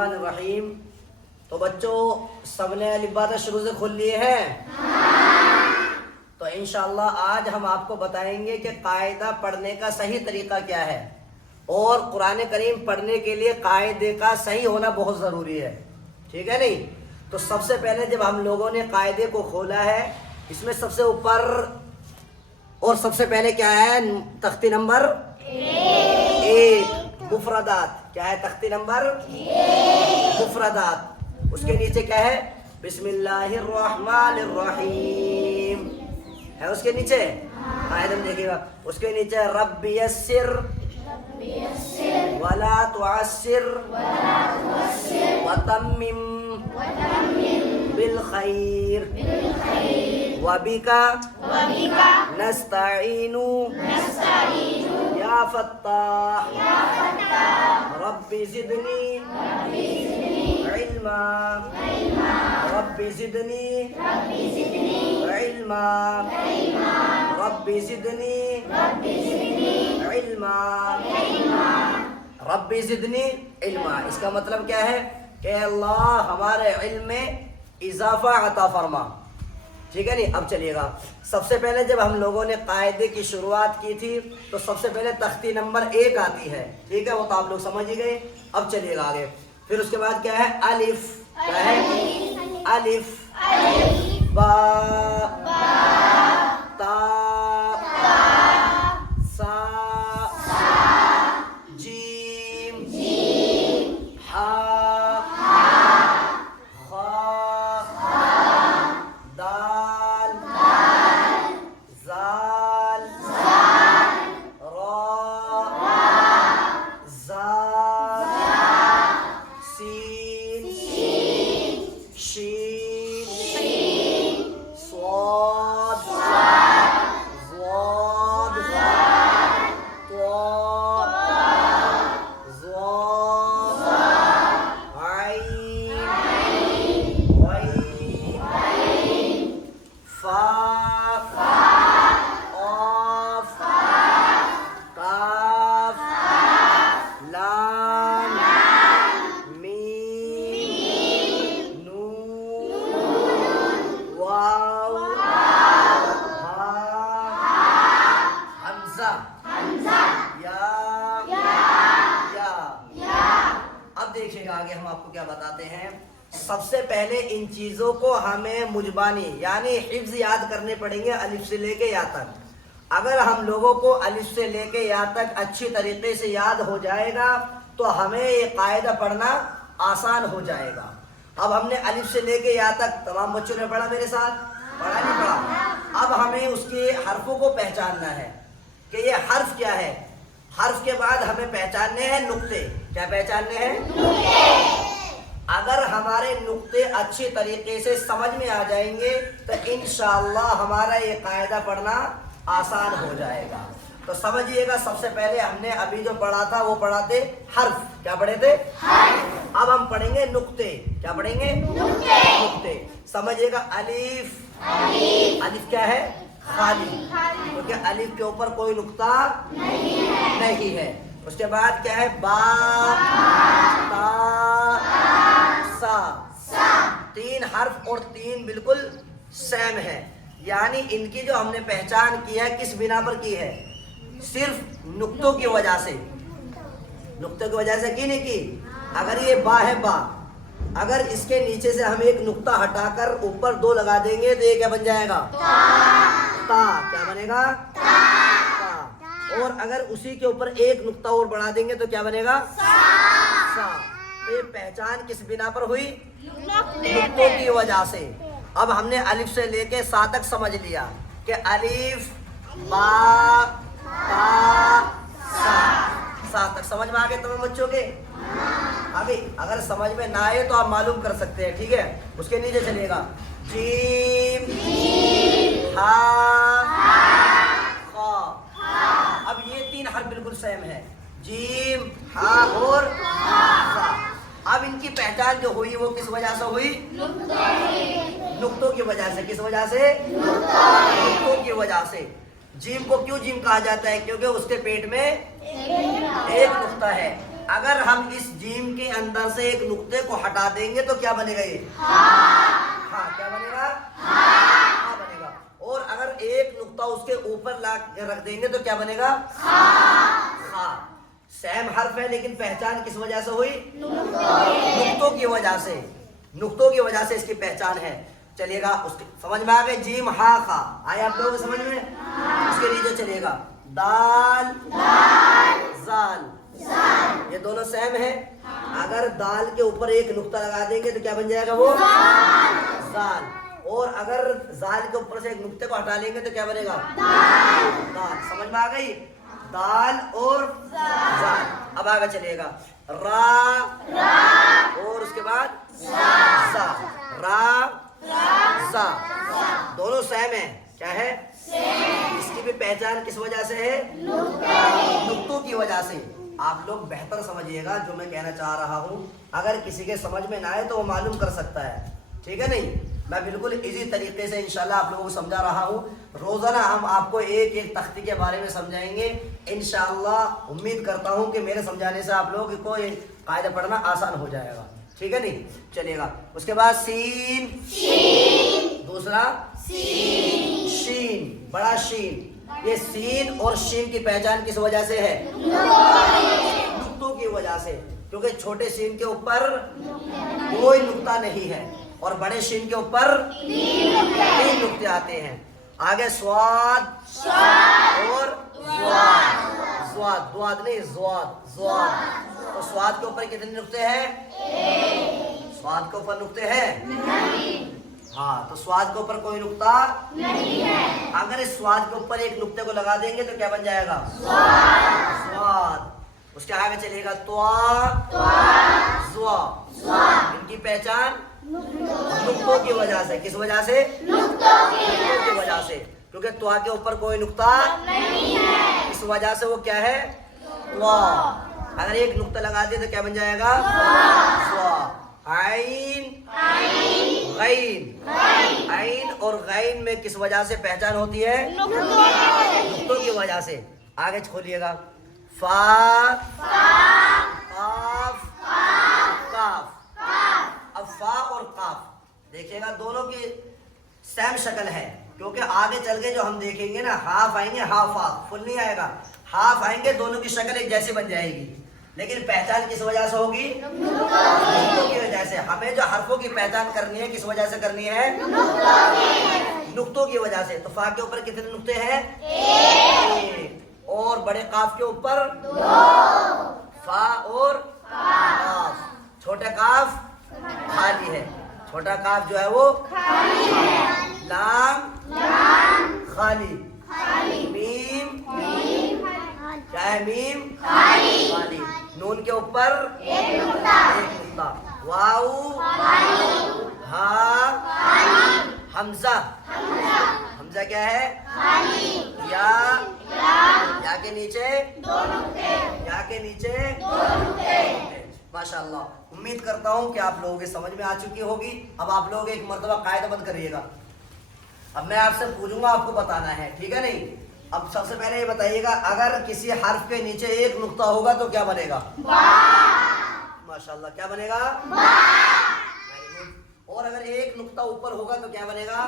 الرحیم۔ تو بچوں سب نے الف با تا شروع سے کھول لیے ہیں؟ تو انشاءاللہ آج ہم آپ کو بتائیں گے کہ قاعدہ پڑھنے کا صحیح طریقہ کیا ہے، اور قرآن کریم پڑھنے کے لیے قاعدے کا صحیح ہونا بہت ضروری ہے، ٹھیک ہے نہیں؟ تو سب سے پہلے جب ہم لوگوں نے قاعدے کو کھولا ہے، اس میں سب سے اوپر اور سب سے پہلے کیا ہے؟ تختی نمبر 1 مفردات۔ کیا ہے تختی نمبر 1 مفردات۔ اس کے نیچے کیا ہے؟ بسم اللہ الرحمن الرحیم ہے اس کے نیچے؟ قاعدہ دیکھیے گا، اس کے نیچے رب یسر ولا تعسر وتمم بالخیر وبک نستعین یا فتاح رب زدنی علما رب زدنی علما رب زدنی علما رب زدنی علما۔ اس کا مطلب کیا ہے کہ اللہ ہمارے علم میں اضافہ عطا فرما، ٹھیک ہے نہیں؟ اب چلیے گا، سب سے پہلے جب ہم لوگوں نے قاعدے کی شروعات کی تھی تو سب سے پہلے تختی نمبر 1 آتی ہے، ٹھیک ہے؟ وہ تو آپ لوگ سمجھ ہی گئے۔ اب چلیے گا آگے، پھر اس کے بعد کیا ہے؟ الف۔ کیا ہے؟ الف با تا سا جیم ہا خا دال زال را زا سین شین صاد ضاد طا ظا عین غین فا قاف کاف لام میم نون واو ہا حمزہ یا۔ اب دیکھیے گا آگے ہم آپ کو کیا بتاتے ہیں۔ سب سے پہلے ان چیزوں کو ہمیں مجبانی یعنی حفظ یاد کرنے پڑیں گے، الف سے لے کے یا تک۔ اگر ہم لوگوں کو الف سے لے کے یا تک اچھی طریقے سے یاد ہو جائے گا تو ہمیں یہ قاعدہ پڑھنا آسان ہو جائے گا۔ اب ہم نے الف سے لے کے یا تک تمام بچوں نے پڑھا، میرے ساتھ پڑھا نہیں پڑھا؟ اب ہمیں اس کے حرفوں کو پہچاننا ہے کہ یہ حرف کیا ہے۔ حرف کے بعد ہمیں پہچاننے ہیں نقطے۔ کیا پہچاننے ہیں؟ اگر ہمارے نقطے اچھی طریقے سے سمجھ میں آ جائیں گے تو انشاءاللہ ہمارا یہ قاعدہ پڑھنا آسان ہو جائے گا۔ تو سمجھیے گا، سب سے پہلے ہم نے ابھی جو پڑھا تھا وہ پڑھا تھے حرف۔ کیا پڑھے تھے؟ حرف۔ اب ہم پڑھیں گے نقطے۔ کیا پڑھیں گے؟ نقطے۔ سمجھیے گا، الف۔ الف کیا ہے؟ خالی، کیونکہ الف کے اوپر کوئی نقطہ نہیں ہے۔ اس کے بعد کیا ہے؟ با تا سا۔ 3 حرف اور 3 بالکل سیم ہے، یعنی ان کی جو ہم نے پہچان کی ہے کس بنا پر کی ہے؟ صرف نقطوں کی وجہ سے۔ نقطوں کی وجہ سے کی نہیں کی؟ اگر یہ با ہے با، اگر اس کے نیچے سے ہم ایک نقطہ ہٹا کر اوپر 2 لگا دیں گے تو یہ کیا بن جائے گا؟ تا۔ کیا بنے گا؟ تا۔ اور اگر اسی کے اوپر ایک نقطہ اور بڑھا دیں گے تو کیا بنے گا؟ سا۔ تو یہ پہچان کس بنا پر ہوئی؟ نقطوں کی وجہ سے۔ اب ہم نے الف سے لے کے سا تک سمجھ لیا کہ الف با تا سا تک سمجھ میں آ گئے تمام بچوں کے؟ آگے اگر سمجھ میں نہ آئے تو آپ معلوم کر سکتے ہیں، ٹھیک ہے؟ اس کے نیچے چلے گا جیم ہا خا۔ اب یہ 3 حرف بالکل سیم ہے، جیم ہا اور خا۔ اب ان کی پہچان جو ہوئی وہ کس وجہ سے ہوئی؟ نقطوں کی وجہ سے۔ کس وجہ سے؟ نقطوں کی وجہ سے۔ جیم کو کیوں جیم کہا جاتا ہے؟ کیونکہ اس کے پیٹ میں ایک نقطہ ہے، اگر ہم اس جیم کے اندر سے ایک نقطے کو ہٹا دیں گے تو کیا بنے گا؟ یہ ہاں کیا بنے گا؟ ہاں بنے گا. اور اگر ایک نقطہ اس کے اوپر لا کے رکھ دیں گے تو کیا بنے گا؟ ہاں. سیم حرف ہے لیکن پہچان کس وجہ سے ہوئی؟ نقطوں کی وجہ سے. نقطوں کی وجہ سے اس کی پہچان ہے. چلیے گا اس سمجھ میں آ گئے؟ جیم ہا خا آئے آپ لوگوں کو سمجھ میں؟ اس کے نیچے چلیے گا دال زال. یہ دونوں سیم ہے. اگر دال کے اوپر ایک نقطہ لگا دیں گے تو کیا بن جائے گا؟ وہ زال. اور اگر زال کے اوپر سے ایک نقطے کو ہٹا لیں گے تو کیا بنے گا؟ دال. سمجھ میں آ گئی؟ دال اور زال. اب آگے چلیے گا را اور اس کے بعد زا. را زا دونوں سیم ہیں. کیا ہے؟ اس کی بھی پہچان کس وجہ سے ہے؟ نقطوں کی وجہ سے. آپ لوگ بہتر سمجھیے گا جو میں کہنا چاہ رہا ہوں. اگر کسی کے سمجھ میں نہ آئے تو وہ معلوم کر سکتا ہے. ٹھیک ہے نہیں؟ میں بالکل ایزی طریقے سے انشاءاللہ آپ لوگوں کو سمجھا رہا ہوں. روزانہ ہم آپ کو ایک ایک تختی کے بارے میں سمجھائیں گے انشاءاللہ. امید کرتا ہوں کہ میرے سمجھانے سے آپ لوگوں کو یہ قاعدہ پڑھنا آسان ہو جائے گا. ٹھیک ہے نہیں؟ چلیے گا اس کے بعد سین. دوسرا شین. بڑا شین. یہ سین اور شین کی پہچان کس وجہ سے ہے؟ نقطوں کی وجہ سے. کیونکہ چھوٹے شین کے اوپر کوئی نقطہ نہیں ہے اور بڑے شین کے اوپر 3 نقطے آتے ہیں. آگے سواد اور زواد. زواد دواد نہیں زواد. زواد. تو سواد کے اوپر کتنے نقطے ہیں؟ سواد کے اوپر نقطے ہیں؟ ہاں. تو سواد کے اوپر کوئی نقطہ نہیں ہے. اگر اس سواد کے اوپر ایک نقطے کو لگا دیں گے تو کیا بن جائے گا؟ سواد. اس کے آگے چلے گا توا زوا. ان کی پہچان نقطوں کی وجہ سے. کس وجہ سے؟ نقطوں کی وجہ سے. کیونکہ توا کے اوپر کوئی نقطہ نہیں ہے اس وجہ سے وہ کیا ہے؟ توا. اگر ایک نقطہ لگا دیں تو کیا بن جائے گا؟ سوا. عین غین. عین اور غین میں کس وجہ سے پہچان ہوتی ہے؟ نقطوں کی وجہ سے. آگے کھولیے گا فا قاف کاف. اب فا اور قاف دیکھیے گا دونوں کی سیم شکل ہے. کیونکہ آگے چل کے جو ہم دیکھیں گے نا ہاف آئیں گے ہاف ہاف فل نہیں آئے گا. ہاف آئیں گے دونوں کی شکل ایک جیسی بن جائے گی. لیکن پہچان کس وجہ سے ہوگی؟ نقطوں کی وجہ سے. ہمیں جو حرفوں کی پہچان کرنی ہے کس وجہ سے کرنی ہے؟ نقطوں کی وجہ سے. تو فا کے اوپر کتنے نقطے ہیں؟ 1. اور بڑے قاف کے اوپر 2. فا اور قاف. چھوٹا قاف خالی ہے. چھوٹا قاف جو ہے وہ لام خالی. میم کیا ہے؟ میم خالی. نون کے اوپر ایک نقطہ. واو ہا حمزہ. حمزہ کیا ہے؟ یا کے نیچے 2 نقطے. یا کے نیچے 2 نقطے. ماشاءاللہ. امید کرتا ہوں کہ آپ لوگوں کے سمجھ میں آ چکی ہوگی. اب آپ لوگ ایک مرتبہ قاعدہ بند کریے گا. اب میں آپ سے پوچھوں گا آپ کو بتانا ہے. ٹھیک ہے نہیں؟ اب سب سے پہلے یہ بتائیے گا اگر کسی حرف کے نیچے ایک نقطہ ہوگا تو کیا بنے گا؟ ماشاءاللہ. کیا بنے گا؟ اور اگر ایک نقطہ اوپر ہوگا تو کیا بنے گا؟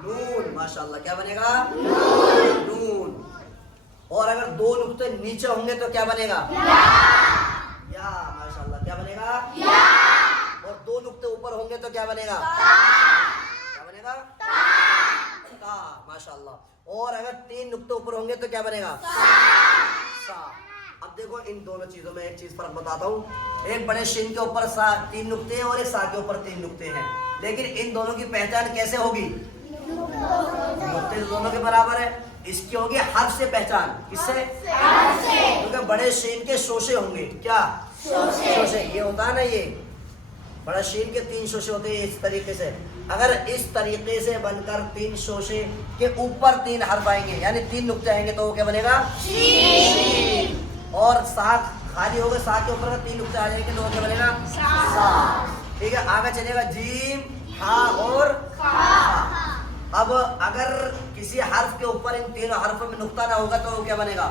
نون. ماشاءاللہ. کیا بنے گا؟ نون. اور اگر 2 نقطے نیچے ہوں گے تو کیا بنے گا؟ یا. ماشاءاللہ. کیا بنے گا؟ اور 2 نقطے اوپر ہوں گے تو کیا بنے گا؟ کیا بنے گا؟ تا. ماشاءاللہ. اور اگر 3 نقطے اوپر ہوں گے تو کیا بنے گا؟ سا. اب دیکھو ان دونوں چیزوں میں ایک چیز فرق بتاتا ہوں. ایک بڑے شین کے اوپر 3 نقطے ہیں اور ایک سا کے اوپر 3 نقطے ہیں. لیکن ان دونوں کی پہچان کیسے ہوگی؟ نقطے دونوں کے برابر ہے. اس کی ہوگی حرف سے پہچان. کس سے؟ کیونکہ بڑے شین کے شوشے ہوں گے. کیا شوشے؟ یہ ہوتا ہے نا یہ بڑا شین کے 3 شوشے ہوتے ہیں اس طریقے سے. اگر اس طریقے سے بن کر 3 شوشے کے اوپر 3 حرف آئیں گے یعنی 3 نقطے آئیں گے تو وہ کیا بنے گا؟ شین. اور سا خالی ہوگا. سا کے اوپر 3 نقطے آ جائیں گے تو وہ کیا بنے گا؟ سا. ٹھیک ہے. آگے چلے گا جیم ہا اور خا. اب اگر کسی حرف کے اوپر ان 3 حرفوں میں نقطہ نہ ہوگا تو وہ کیا بنے گا؟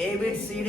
ABCD,